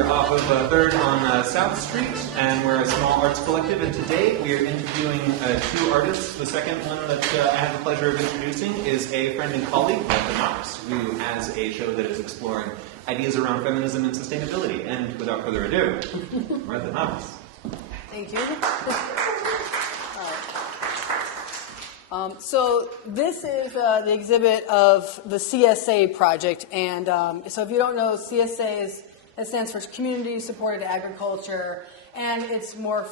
We're off of 3rd on South Street, and we're a small arts collective, and today we are interviewing two artists. The second one that I have the pleasure of introducing is a friend and colleague, Knox, who has a show that is exploring ideas around feminism and sustainability. And without further ado, Martha Knox. Thank you. So this is the exhibit of the CSA project, and so if you don't know, CSA it stands for Community Supported Agriculture, and it's more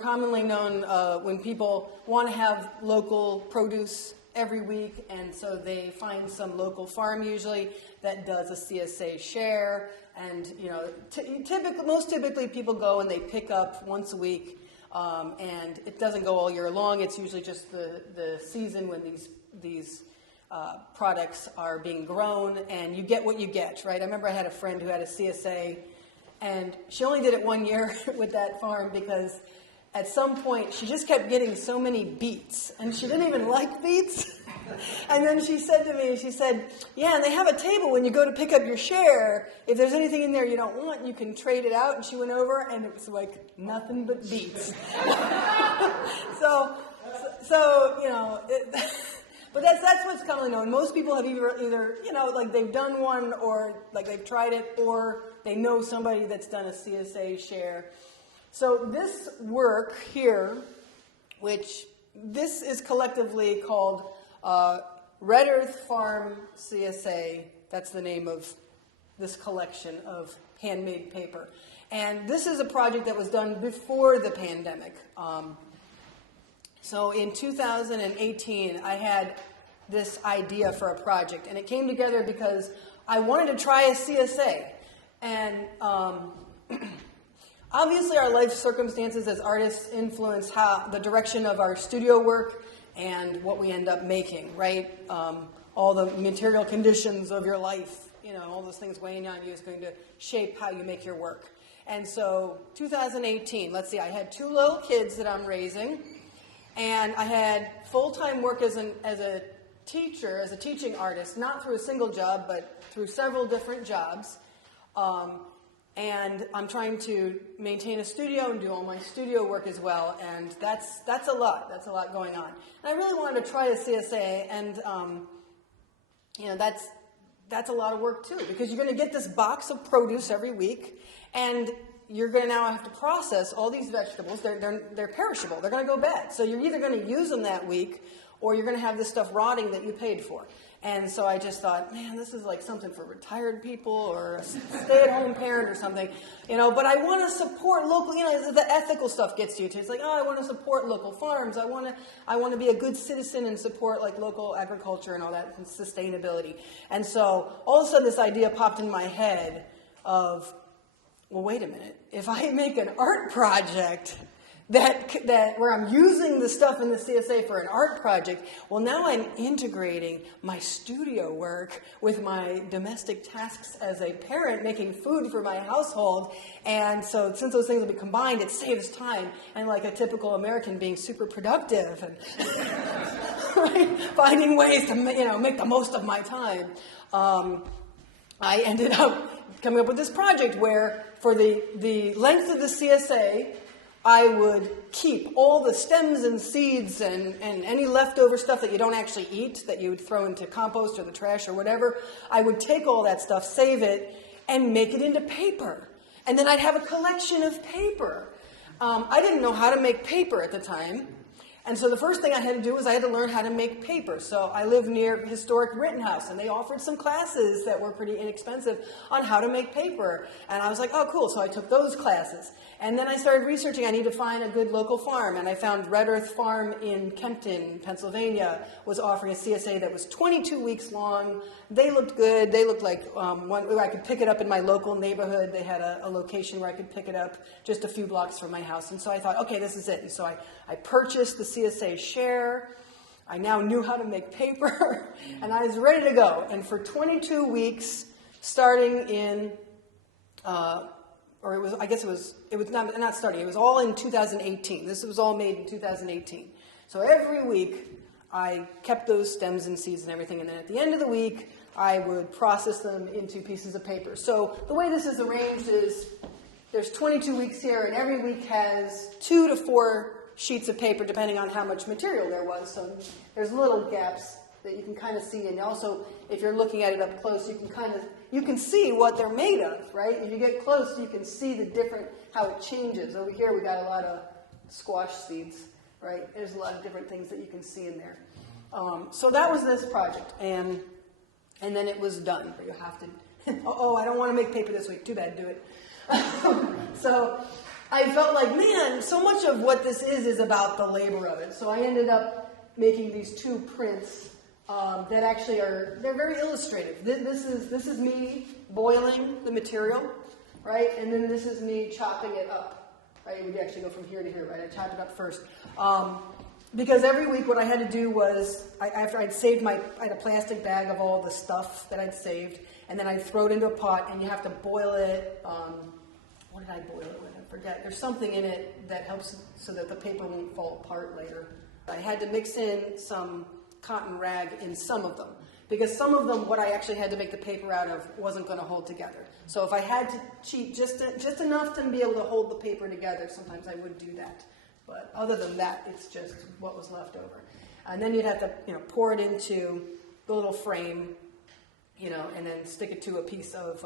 commonly known when people want to have local produce every week, and so they find some local farm usually that does a CSA share, and you know, most typically people go and they pick up once a week. And it doesn't go all year long. It's usually just the season when these products are being grown, and you get what you get, right? I remember I had a friend who had a CSA, and she only did it 1 year with that farm because at some point she just kept getting so many beets, and she didn't even like beets. And then she said to me, she said, yeah, and they have a table when you go to pick up your share. If there's anything in there you don't want, you can trade it out. And she went over, and it was like nothing but beets. so you know, but that's what's commonly known. Most people have either you know, like they've done one, or like they've tried it, or they know somebody that's done a CSA share. So this work here, which this is collectively called Red Earth Farm CSA, that's the name of this collection of handmade paper. And this is a project that was done before the pandemic. So in 2018, I had this idea for a project, and it came together because I wanted to try a CSA. And obviously our life circumstances as artists influence the direction of our studio work and what we end up making, right? All the material conditions of your life, you know, all those things weighing on you is going to shape how you make your work. And so 2018, let's see, I had 2 little kids that I'm raising, and I had full-time work as a teacher, as a teaching artist, not through a single job, but through several different jobs. And I'm trying to maintain a studio and do all my studio work as well, and that's a lot. That's a lot going on. And I really wanted to try a CSA, and you know, that's a lot of work too, because you're going to get this box of produce every week, and you're going to now have to process all these vegetables. They're perishable. They're going to go bad. So you're either going to use them that week, or you're going to have this stuff rotting that you paid for. And so I just thought, man, this is like something for retired people or a stay-at-home parent or something, you know. But I want to support local, you know, the ethical stuff gets you to. It's like, oh, I want to support local farms. I want to be a good citizen and support like local agriculture and all that, and sustainability. And so all of a sudden this idea popped in my head of, well, wait a minute. If I make an art project that where I'm using the stuff in the CSA for an art project, well, now I'm integrating my studio work with my domestic tasks as a parent, making food for my household. And so since those things will be combined, it saves time. And like a typical American, being super productive and right? Finding ways to, you know, make the most of my time. I ended up coming up with this project where for the length of the CSA, I would keep all the stems and seeds and any leftover stuff that you don't actually eat, that you would throw into compost or the trash or whatever. I would take all that stuff, save it, and make it into paper. And then I'd have a collection of paper. I didn't know how to make paper at the time. And so the first thing I had to do was I had to learn how to make paper. So I live near historic Rittenhouse, and they offered some classes that were pretty inexpensive on how to make paper. And I was like, oh, cool. So I took those classes. And then I started researching. I need to find a good local farm. And I found Red Earth Farm in Kempton, Pennsylvania, was offering a CSA that was 22 weeks long. They looked good. They looked like one where I could pick it up in my local neighborhood. They had a location where I could pick it up just a few blocks from my house. And so I thought, okay, this is it. And so I purchased the CSA share. I now knew how to make paper, and I was ready to go. And for 22 weeks, starting in, or it was, I guess it was not starting, it was all in 2018. This was all made in 2018. So every week, I kept those stems and seeds and everything, and then at the end of the week, I would process them into pieces of paper. So the way this is arranged is there's 22 weeks here, and every week has 2 to 4 sheets of paper, depending on how much material there was. So there's little gaps that you can kind of see, and also, if you're looking at it up close, you can see what they're made of, right? If you get close, you can see how it changes. Over here, we got a lot of squash seeds, right? There's a lot of different things that you can see in there. So that was this project, and then it was done. But you have to. Oh, I don't want to make paper this week. Too bad. Do it. So I felt like, man, so much of what this is about the labor of it. So I ended up making these 2 prints that actually they're very illustrative. This is me boiling the material, right? And then this is me chopping it up, right? We actually go from here to here, right? I chopped it up first. Because every week what I had to do was, after I had a plastic bag of all the stuff that I'd saved, and then I'd throw it into a pot, and you have to boil it. What did I boil it with? I forget. There's something in it that helps so that the paper won't fall apart later. I had to mix in some cotton rag in some of them, because some of them, what I actually had to make the paper out of, wasn't going to hold together. So if I had to cheat just enough to be able to hold the paper together, sometimes I would do that. But other than that, it's just what was left over. And then you'd have to, pour it into the little frame, and then stick it to a piece of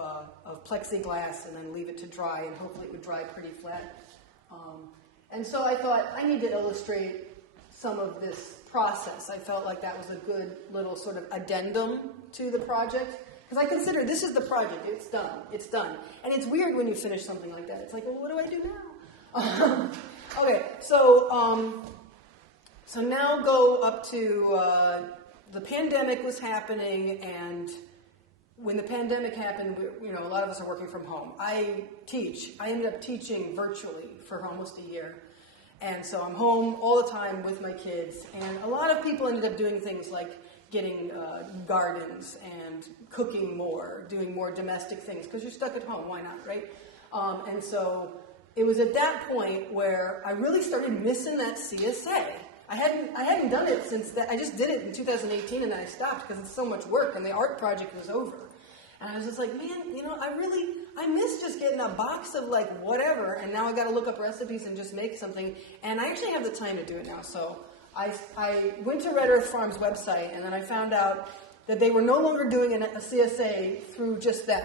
plexiglass, and then leave it to dry, and hopefully it would dry pretty flat. And so I thought, I need to illustrate some of this process. I felt like that was a good little sort of addendum to the project, because I consider this is the project. It's done. And it's weird when you finish something like that. It's like, well, what do I do now? Okay, so now go up to the pandemic was happening, and when the pandemic happened, a lot of us are working from home. I ended up teaching virtually for almost a year. And so I'm home all the time with my kids. And a lot of people ended up doing things like getting gardens and cooking more, doing more domestic things, because you're stuck at home. Why not, right? And so it was at that point where I really started missing that CSA. I hadn't done it since that. I just did it in 2018, and then I stopped because it's so much work, and the art project was over. And I was just like, man, I miss just getting a box of like whatever, and now I got to look up recipes and just make something. And I actually have the time to do it now. So I went to Red Earth Farm's website, and then I found out that they were no longer doing a CSA through just them.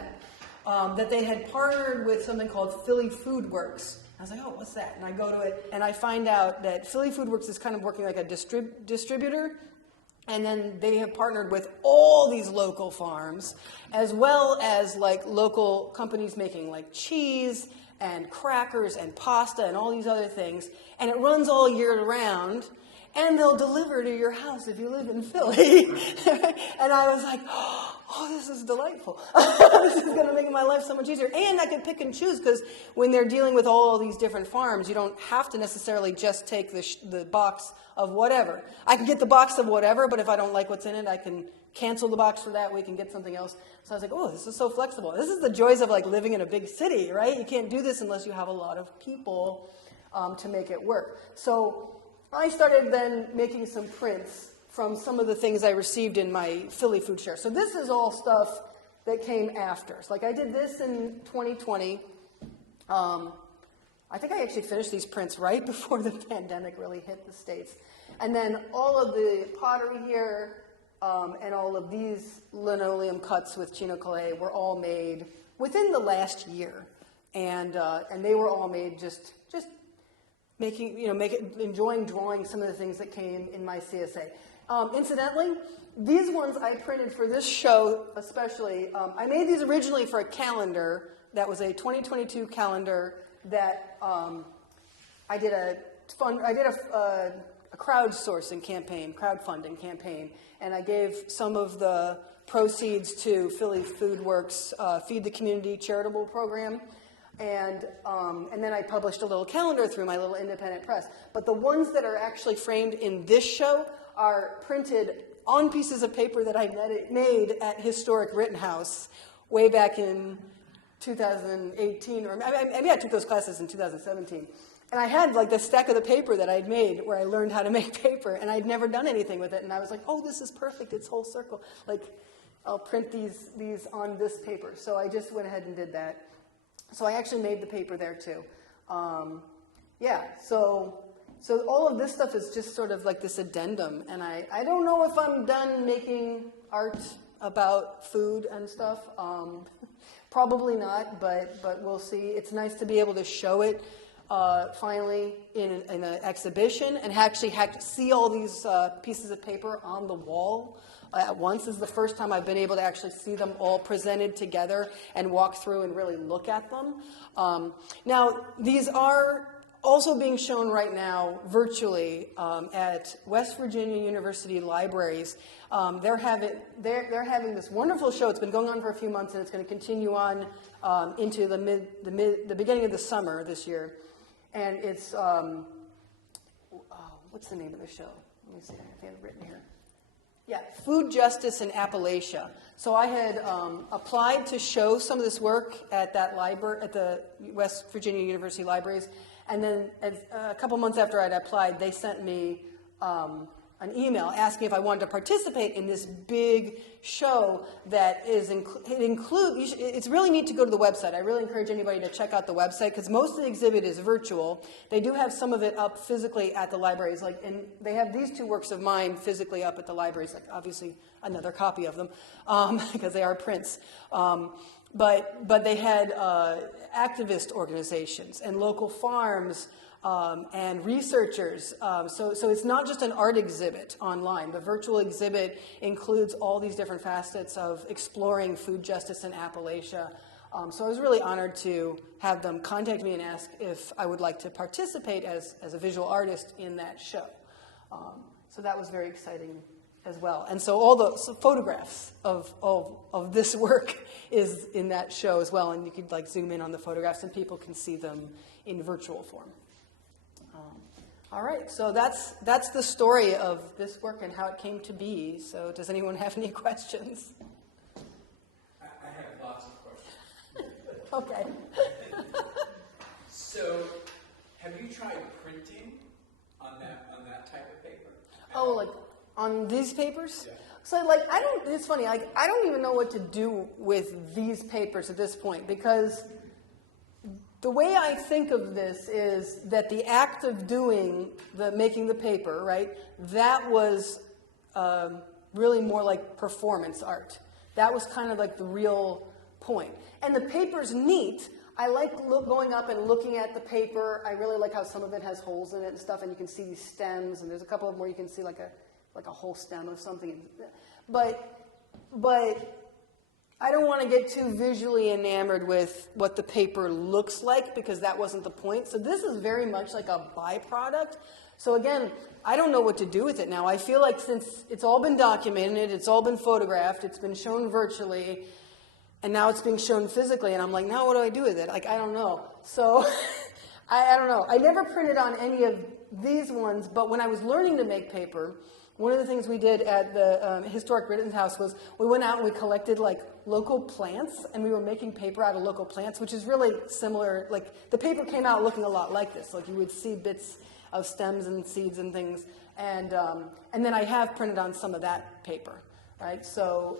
That they had partnered with something called Philly Food Works. I was like, oh, what's that? And I go to it, and I find out that Philly Food Works is kind of working like a distributor. And then they have partnered with all these local farms, as well as like local companies making like cheese and crackers and pasta and all these other things. And it runs all year round, and they'll deliver to your house if you live in Philly. And I was like, oh, this is delightful. This is going to make my life so much easier. And I can pick and choose, because when they're dealing with all these different farms, you don't have to necessarily just take the box of whatever. I can get the box of whatever, but if I don't like what's in it, I can cancel the box for that week and get something else. So I was like, oh, this is so flexible. This is the joys of like living in a big city, right? You can't do this unless you have a lot of people to make it work. So I started then making some prints from some of the things I received in my Philly food share. So this is all stuff that came after. So like I did this in 2020. I think I actually finished these prints right before the pandemic really hit the States. And then all of the pottery here and all of these linoleum cuts with chino clay were all made within the last year. And they were all made just enjoying drawing some of the things that came in my CSA. Incidentally, these ones I printed for this show especially. I made these originally for a calendar that was a 2022 calendar that I did a crowdsourcing campaign, crowdfunding campaign, and I gave some of the proceeds to Philly Food Works Feed the Community charitable program. And then I published a little calendar through my little independent press. But the ones that are actually framed in this show are printed on pieces of paper that I made at Historic Rittenhouse way back in 2018, or maybe I took those classes in 2017. And I had like the stack of the paper that I'd made where I learned how to make paper, and I'd never done anything with it. And I was like, oh, this is perfect. It's whole circle. Like, I'll print these on this paper. So I just went ahead and did that. So I actually made the paper there too. Yeah, so all of this stuff is just sort of like this addendum, and I don't know if I'm done making art about food and stuff. Probably not, but we'll see. It's nice to be able to show it finally in an exhibition and actually see all these pieces of paper on the wall at once. This is the first time I've been able to actually see them all presented together and walk through and really look at them. Now, these are also being shown right now virtually at West Virginia University Libraries. They're having this wonderful show. It's been going on for a few months, and it's going to continue on into the beginning of the summer this year. And it's what's the name of the show? Let me see if I have it written here. Yeah, Food Justice in Appalachia. So I had applied to show some of this work at that library, at the West Virginia University Libraries, and then a couple months after I'd applied, they sent me an email asking if I wanted to participate in this big show that is it's really neat to go to the website. I really encourage anybody to check out the website because most of the exhibit is virtual. They do have some of it up physically at the libraries, and they have these two works of mine physically up at the libraries, like obviously another copy of them because they are prints. But they had activist organizations and local farms and researchers. So it's not just an art exhibit online. The virtual exhibit includes all these different facets of exploring food justice in Appalachia. So I was really honored to have them contact me and ask if I would like to participate as a visual artist in that show. So that was very exciting as well. And so all the photographs of this work is in that show as well, and you could like zoom in on the photographs and people can see them in virtual form. All right, so that's the story of this work and how it came to be. So does anyone have any questions? I have lots of questions. Okay. So, have you tried printing on that type of paper? Oh, like on these papers? Yeah. So like it's funny, like I don't even know what to do with these papers at this point because the way I think of this is that the act of making the paper, right, that was really more like performance art. That was kind of like the real point. And the paper's neat. I like going up and looking at the paper. I really like how some of it has holes in it and stuff, and you can see these stems, and there's a couple of them where you can see like a whole stem of something. But I don't want to get too visually enamored with what the paper looks like because that wasn't the point. So this is very much like a byproduct. So again, I don't know what to do with it now. I feel like since it's all been documented, it's all been photographed, it's been shown virtually, and now it's being shown physically, and I'm like, now what do I do with it? Like, I don't know. So I don't know. I never printed on any of these ones, but when I was learning to make paper, one of the things we did at the Historic Rittenhouse was we went out and we collected like local plants, and we were making paper out of local plants, which is really similar. Like the paper came out looking a lot like this. Like you would see bits of stems and seeds and things, and then I have printed on some of that paper, right? So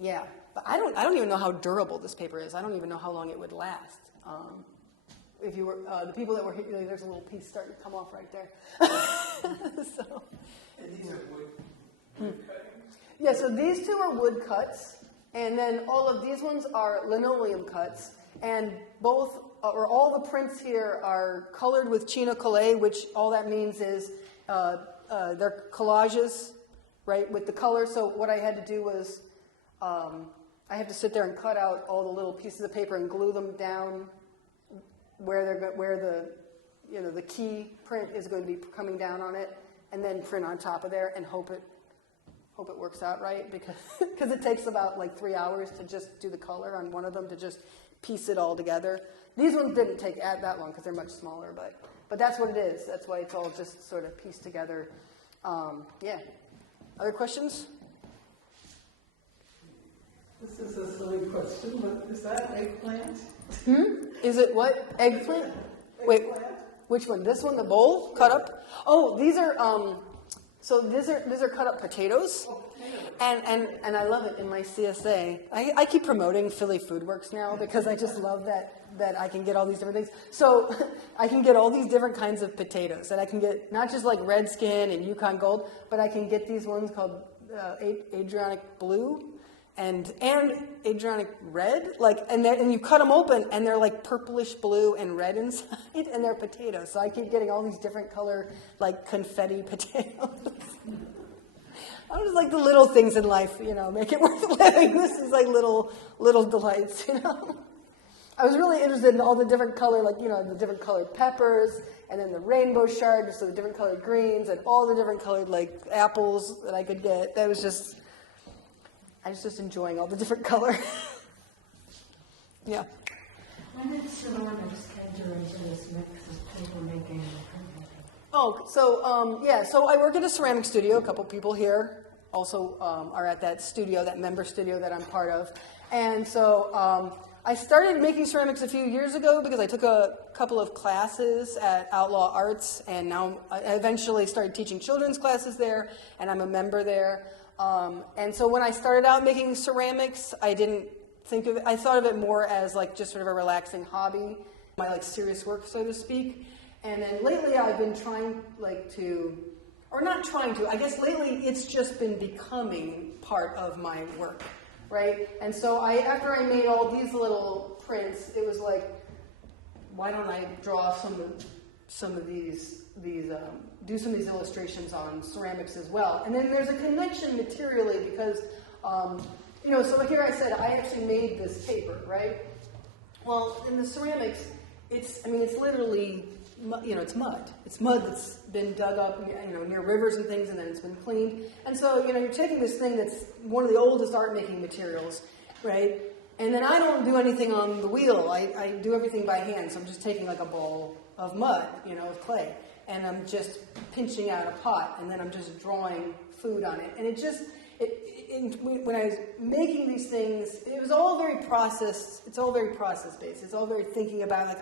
yeah, but I don't even know how durable this paper is. I don't even know how long it would last. If you were the people that were here, there's a little piece starting to come off right there. So. And these are wood cuttings? Yeah, so these two are wood cuts, and then all of these ones are linoleum cuts, and all the prints here are colored with chino collé, which all that means is they're collages, right, with the color. So what I had to do was I had to sit there and cut out all the little pieces of paper and glue them down where the key print is going to be coming down on it, and then print on top of there and hope it works out right because it takes about like 3 hours to just do the color on one of them to just piece it all together. These ones didn't take that long because they're much smaller, but that's what it is. That's why it's all just sort of pieced together. Yeah. Other questions? This is a silly question, but is that eggplant? Is it what? Eggplant? Wait, which one? This one, the bowl cut up? Oh, these are So these are cut up potatoes, and I love it in my CSA. I keep promoting Philly Food Works now because I just love that I can get all these different things. So I can get all these different kinds of potatoes, and I can get not just like Redskin and Yukon Gold, but I can get these ones called Adriatic Blue and Adriatic Red, and you cut them open and they're like purplish blue and red inside, and they're potatoes. So I keep getting all these different color like confetti potatoes. I'm just like the little things in life, make it worth living. This is like little delights, I was really interested in all the different color, the different colored peppers, and then the rainbow shard, so the different colored greens, and all the different colored like apples that I could get. I was just enjoying all the different color. Yeah. When did ceramics enter into this mix of paper making and printmaking? Oh, so I work at a ceramic studio. A couple people here also are at that studio, that member studio that I'm part of. And so I started making ceramics a few years ago because I took a couple of classes at Outlaw Arts, and now I eventually started teaching children's classes there, and I'm a member there. And so when I started out making ceramics, I thought of it more as like just sort of a relaxing hobby, my like serious work, so to speak. And then lately I've been trying I guess lately it's just been becoming part of my work, right? And so after I made all these little prints, it was like, why don't I draw some of these do some of these illustrations on ceramics as well? And then there's a connection materially because, so here I said I actually made this paper, right? Well, in the ceramics, it's literally, it's mud. It's mud that's been dug up, near rivers and things, and then it's been cleaned. And so, you're taking this thing that's one of the oldest art making materials, right? And then I don't do anything on the wheel. I do everything by hand. So I'm just taking like a bowl of mud, of clay, and I'm just pinching out a pot, and then I'm just drawing food on it. And when I was making these things, it was all very processed. It's all very process based. It's all very thinking about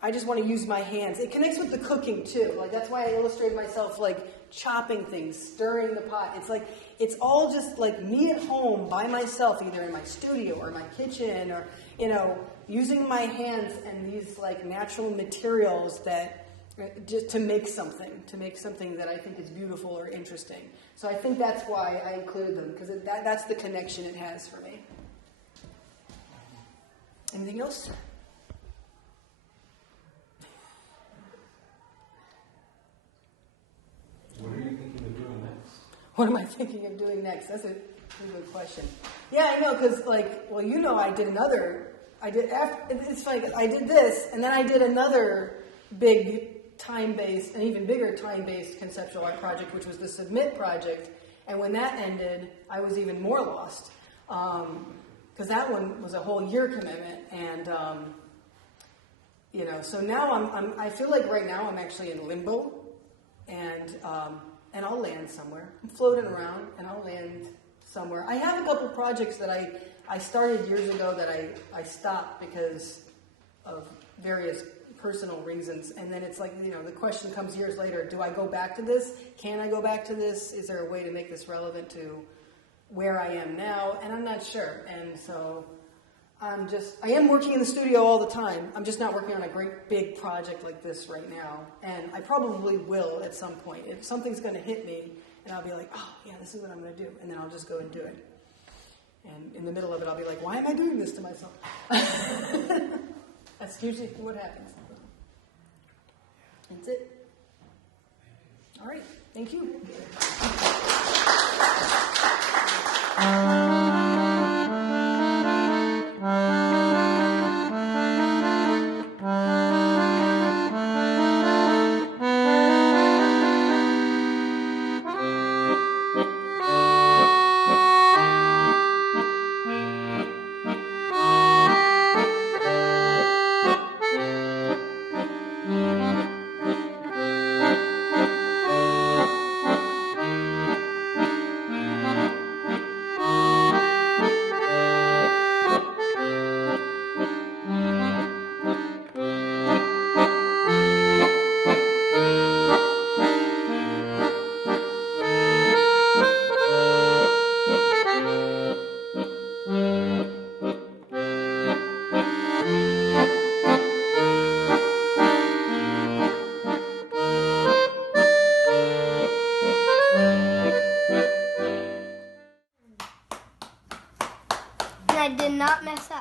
I just want to use my hands. It connects with the cooking too. Like that's why I illustrated myself like chopping things, stirring the pot. It's like it's all just like me at home by myself, either in my studio or my kitchen, or using my hands and these like natural materials that just to make something that I think is beautiful or interesting. So I think that's why I included them, because that's the connection it has for me. Anything else? What are you thinking of doing next? What am I thinking of doing next? That's a good question. Yeah, I know, because it's funny, I did this, and then I did another big time-based, an even bigger time-based conceptual art project, which was the Submit project. And when that ended, I was even more lost, because that one was a whole year commitment. And so now I feel like right now I'm actually in limbo, and I'll land somewhere. I'm floating around, and I'll land somewhere. I have a couple projects that I started years ago that I stopped because of various personal reasons, and then it's like, the question comes years later, do I go back to this? Can I go back to this? Is there a way to make this relevant to where I am now? And I'm not sure. And so I am working in the studio all the time. I'm just not working on a great big project like this right now. And I probably will at some point. If something's going to hit me, and I'll be like, oh, yeah, this is what I'm going to do. And then I'll just go and do it. And in the middle of it, I'll be like, why am I doing this to myself? That's usually what happens. That's it. All right. Thank you. not mess up.